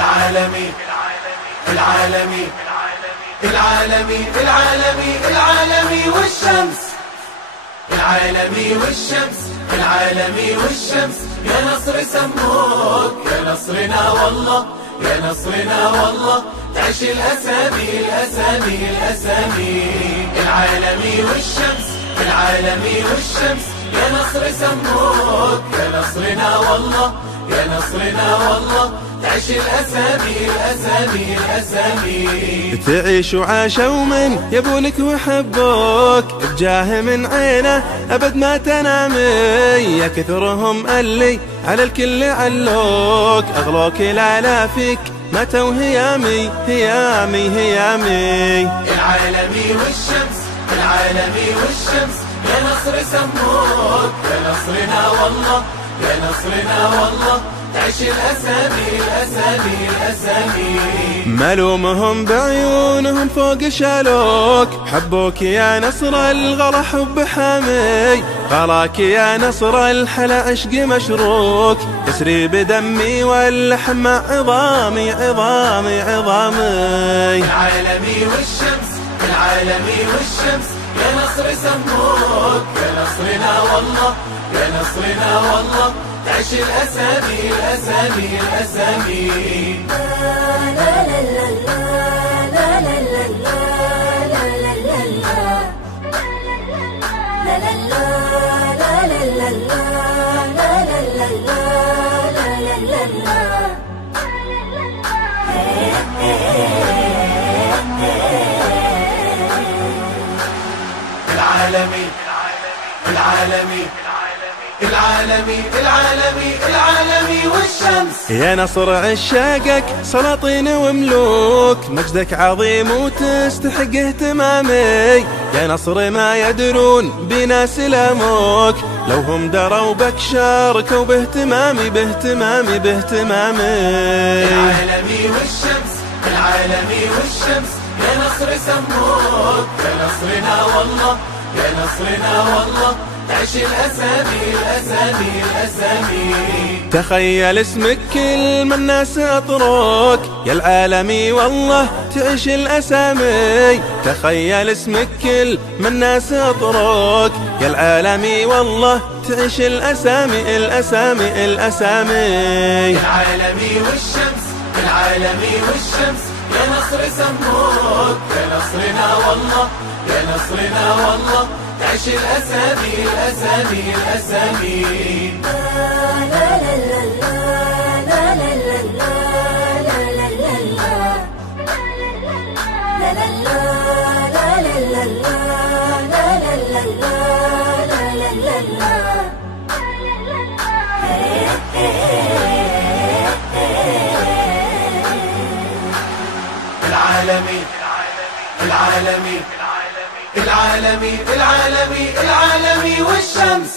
العالمي العالمي العالمي العالمي العالمي والشمس، العالمي والشمس، العالمي والشمس. يا نصر سموك يا نصرنا والله، يا نصرنا والله. تعيش الأسامي الأسامي الأسامي. العالمي والشمس، العالمي والشمس. يا نصر سموك يا نصرنا والله، يا نصرنا والله. تعيش الأسامي الأسامي الأسامي. تعيش وعاشوا من يبونك وحبوك، بجاه من عينه أبد ما تنامي. يا كثرهم اللي على الكل علوك، أغلوك لا فيك ماتوا هيامي هيامي هيامي. العالمي والشمس، العالمي والشمس. يا نصر سموك يا نصرنا والله، يا نصرنا والله. تعيش الأسامي الأسامي الأسامي. ملومهم بعيونهم فوق شالوك، حبوك يا نصر الغلا حب حامي. غلاك يا نصر الحلا عشق مشروك، يسري بدمي واللحم عظامي عظامي عظامي. العالمي والشمس، العالمي والشمس. يا نصر سموك يا نصرنا والله، يا نصرنا والله. تعيش الأسامي الأسامي الأسامي. لا لا لا لا لا لا لا لا لا لا لا لا لا لا. العالمي العالمي العالمي العالمي العالمي والشمس. يا نصر عشاقك سلاطين وملوك، مجدك عظيم وتستحق اهتمامي. يا نصر ما يدرون بنا سلاموك، لو هم دروا بك شاركوا باهتمامي باهتمامي باهتمامي. العالمي والشمس، العالمي والشمس. يا نصر سموك يا نصرنا والله، يا نصرنا والله. تعيش الأسامي الأسامي الأسامي. تخيل اسمك كل ما الناس أطروك، يا العالمي والله تعيش الأسامي. تخيل اسمك كل ما الناس أطروك، يا العالمي والله تعيش الأسامي الأسامي الأسامي. العالمي والشمس، العالمي والشمس. يا نصر سموك يا نصرنا والله، يا نصرنا والله. تعيش الأسامي الأسامي الأسامي. لا لا لا لا لا لا لا لا لا لا لا العالمي العالمي العالمي العالمي العالمي والشمس.